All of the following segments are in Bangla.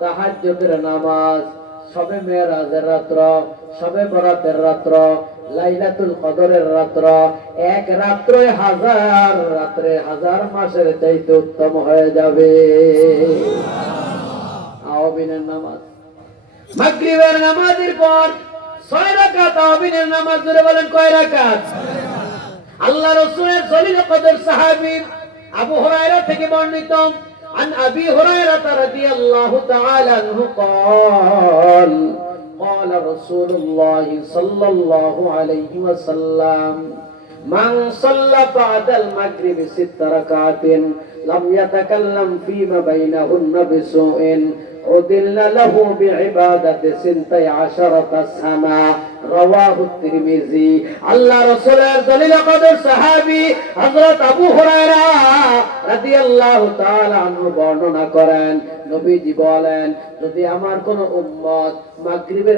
নামাজ নামাজ, সবে মেরাজের রাত্র, সবে বরাতের রাত্র, লাইলাতুল কদরের রাত্র, এক রাত্রে হাজার রাত্রে হাজার মাসের চাইতে উত্তম হয়ে যাবে। আওবিনের নামাজ। মাগরিবের নামাজের পর ছয় রাকাত আওবিনের নামাজ ধরে বলেন কয় রাকাত? আল্লাহ রসুলের জলিল কদর সাহাবী আবু হুরায়রা থেকে বর্ণিত عن أبي هريرة رضي الله تعالى عنه قال قال رسول الله صلى الله عليه وسلم من صلى بعد المغرب ست ركعات لم يتكلم فيما بينهن بسوء عدل له بعبادة سنتي عشرة سنة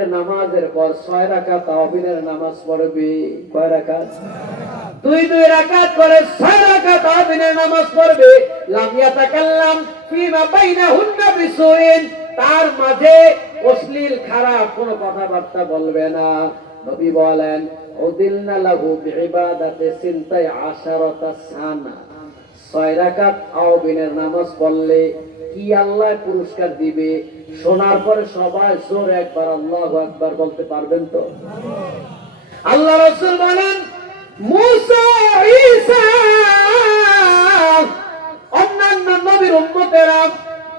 নামাজের পর ছয় রাখা তহবিলের নামাজ পড়বি। কয় রাখা দুই দুই রাকাত করে ছয় রাখা তহবিলের নামাজ পড়বে। লাম ইয়াতাকাল্লাম তার মাঝে অশ্লীল, খারাপ কোনো কথাবার্তা বলবে না। নবী বলেন, উদিলনা লাহু বিইবাদাতি সিনতাই আশারাতা সানা। ছয় রাকাত আওবিনের নামাজ পড়লে কি আল্লাহ পুরস্কার দিবে? শোনার পরে সবাই জোর একবার আল্লাহু আকবার বলতে পারবেন তো? আল্লাহ রাসূল বলেন অন্যান্য নবীর উম্মতেরা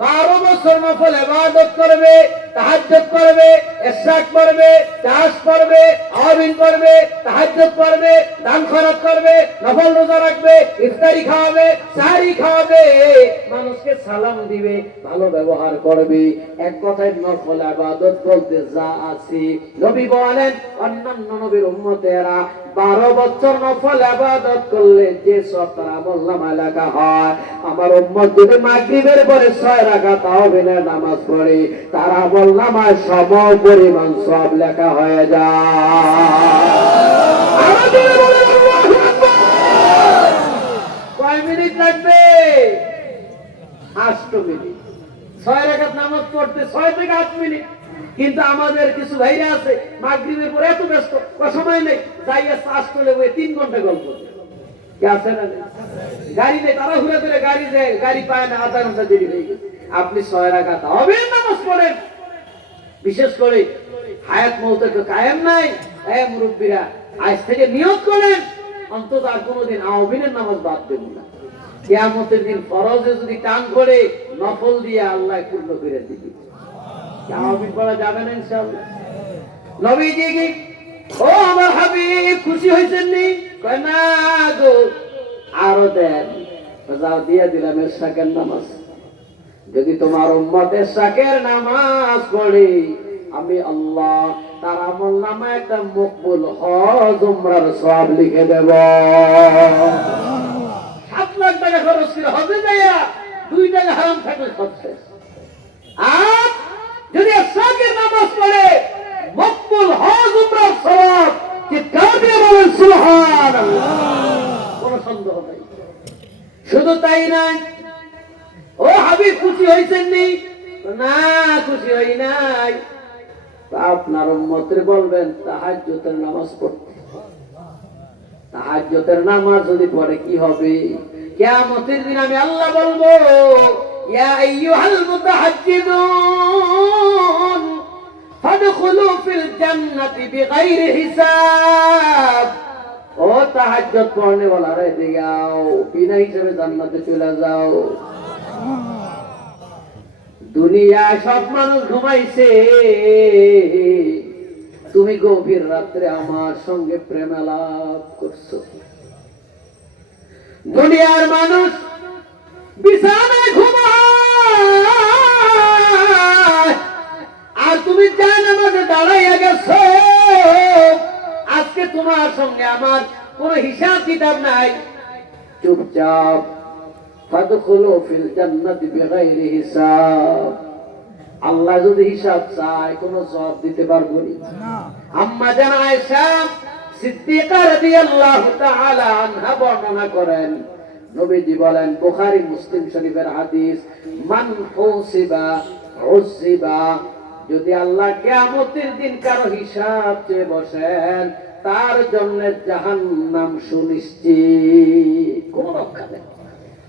বারো বছর নফল ইবাদত করবে, তাহাজ্জুদ করবে, ইশরাক করবে চাষ করবে আবিন করবে, তাহাজ্জুদ করবে, দান খরচ করবে, নফল রোজা রাখবে, ইফতারি খাওয়াবে, সাহারি খাওয়াবে। মানুষকে সালাম দিবে, ভালো ব্যবহার করবে। এক কথায় নফল ইবাদত বলতে যা আছে। নবী বলেন, অন্যান্য নবীর উম্মতেরা বারো বছর নফল আবাদত করলে যে সব তারা আমল লেখা হয়। আমার উম্মত যদি মাগরিবের পরে ছয় তাও নামাজ পড়ে। সম পরিমাণ সব লেখা হয়ে যায়। মিনিট লাগবে? আষ্ট মিনিট। ছয় রেখাত নামাজ পড়তে ছয় থেকে আট মিনিট। কিন্তু আমাদের কিছু ভাইরা আছে, মাগরিবের পরে এত ব্যস্ত সময় নেই। যাইয়া চাষ করে ওই তিন ঘণ্টা গল্প গাড়ি নেই তারা ঘুরে ধরে গাড়ি দেয়, গাড়ি পায় না, আধা ঘণ্টা দেরি হয়ে গেছে। আপনি ছয় রাখাত হবে নামাজ পড়েন। বিশেষ করে হায়াত মৌতে তো কায়েম নাই। হ্যাঁ মুরব্বীরা, আজ থেকে নিয়োগ করেন, অন্তত আর কোনোদিন আহবিনের নামাজ বাদ দেব না। কেয়ামতের দিন ফরজে যদি টান করে নফল দিয়ে আল্লাহ পূর্ণ করে দিবি। আহবিন পড়া যাবে না ইনশাআল্লাহ। নবীজি কি? ও আমার হাবিব, খুশি হয়েছেন নি? না গো, আরও দেন। যাও, দিয়ে দিলাম এরশাকের নামাজ। যদি তোমার উম্মতের শাকের নামাজ পড়ে, আমি আল্লাহ তার আমল নামে একটা মকবুল হজ উমরার সব লিখে দেব। সাত লাখ টাকা খরচ করে হজে যাইয়া দুই টাকা হারাম থাকলে সব আর যদি শাকের নামাজ পড়ে, মকবুল হজ উমরার সব চিৎকার দিয়ে বলেন, সুবহানাল্লাহ। কোনো সন্দেহ নাই। শুধু তাই নয় ও হাবিব, খুশি হয়েছেন নি? না, খুশি হই নাই। আপনার উম্মতের বলবেন, তাহাজ্জুদের নামাজ পড়তে। তাহাজ্জুদের নামাজ যদি পড়ে, কি হবে? কিয়ামতের দিন আমি আল্লাহ বলব, ইয়া আইয়ুহাল মুতাহাজ্জিদুন, ফাদখুলু ফিল জান্নাতি বিগাইরি হিসাব। ও তাহাজ্জুদ পড়নে वाला রে দিগাও বিনা হিসাবে জান্নাতে চলে যাও। দুনিয়া সব মানুষ ঘুমাইছে। তুমি গভীর রাত্রে আমার সঙ্গে প্রেম আলাপ করছ। দুনিয়ার মানুষ বিছানায় ঘুমায়। আর তুমি জান আমাকে দাঁড়াইয়া গেছো। আজকে তোমার সঙ্গে আমার কোনো হিসাব কিতাব নাই। চুপচাপ ফাদখুলু ফিল জান্নাতি বিগাইরি হিসাব। আল্লাহ যদি হিসাব চায় কোনো জবাব দিতে পারব না। আম্মা জান আয়েশা সিদ্দিকা রাদিয়াল্লাহু তাআলা আনহা বর্ণনা করেন। নবীজি বলেন বুখারী মুসলিম শরীফের হাদিস মান হুসিবা উসিবা যদি আল্লাহ কিয়ামতের দিন কারও হিসাব চেয়ে বসেন তার জন্য জাহান্নাম সুনিশ্চিত কোন রক্ষা নেই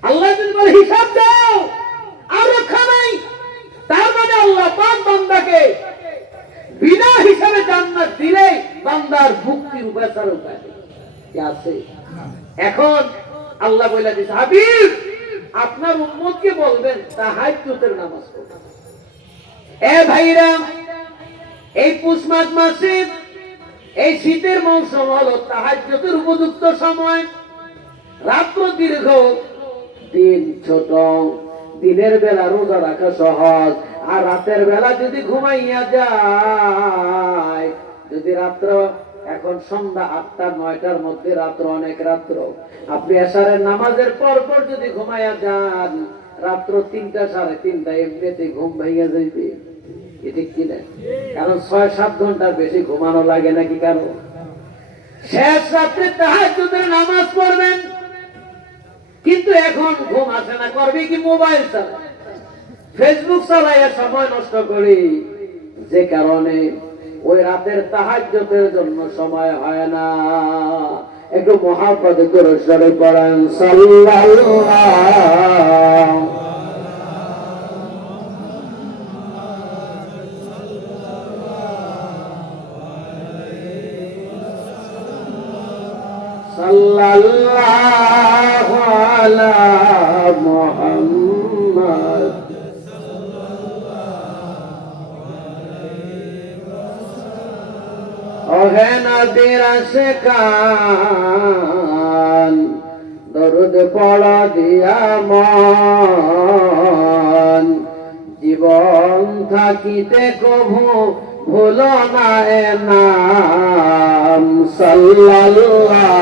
আল্লাহ যদি বলে হিসাব দাও আর রক্ষা নাই তার মানে আল্লাহ পাক বান্দাকে বিনা হিসাবে জান্নাত দিলে বান্দার নেই। কি আছে? এখন আল্লাহ বলে দিচ্ছে হাবিব আপনার উম্মতকে বলবেন তাহাজ্জুদের নামাজ এ ভাইরা এই পুষ মাঘ মাসে এই শীতের মৌসুম হলো তাহাজ্জুদের উপযুক্ত সময়। রাত্র দীর্ঘ দিন ছোট দিনের বেলা রোজা রাখা সহজ আর রাতের বেলা যদি ঘুমাইয়া যায় যদি রাত্র এখন সন্ধ্যা আটটা, নয়টার মধ্যে রাত্র, অনেক রাত্র। আপনি এসারের নামাজের পর পর যদি ঘুমাইয়া যান, রাত্র তিনটা, সাড়ে তিনটা এমনিতে ঘুম ভাইয়া যাইবে। এটি কিনা কারণ ছয়, সাত ঘণ্টার বেশি ঘুমানো লাগে নাকি কারণ শেষ রাত্রে তাহাজ্জুদের নামাজ পড়বেন। কিন্তু এখন ঘুম আসে না, করবে কি মোবাইল চালায়? ফেসবুক চালাইয়া সময় নষ্ট করি। যে কারণে ওই রাতের তাহাজ্জুদের জন্য সময় হয় না। একটু মহাপদ করে সরে পড়েন আলা নবীর শেখান। দরুদ পড়া দিয়া মন। জীবন থাকিতে কভু ভুল না এ নাম। সাল্লাল্লাহ।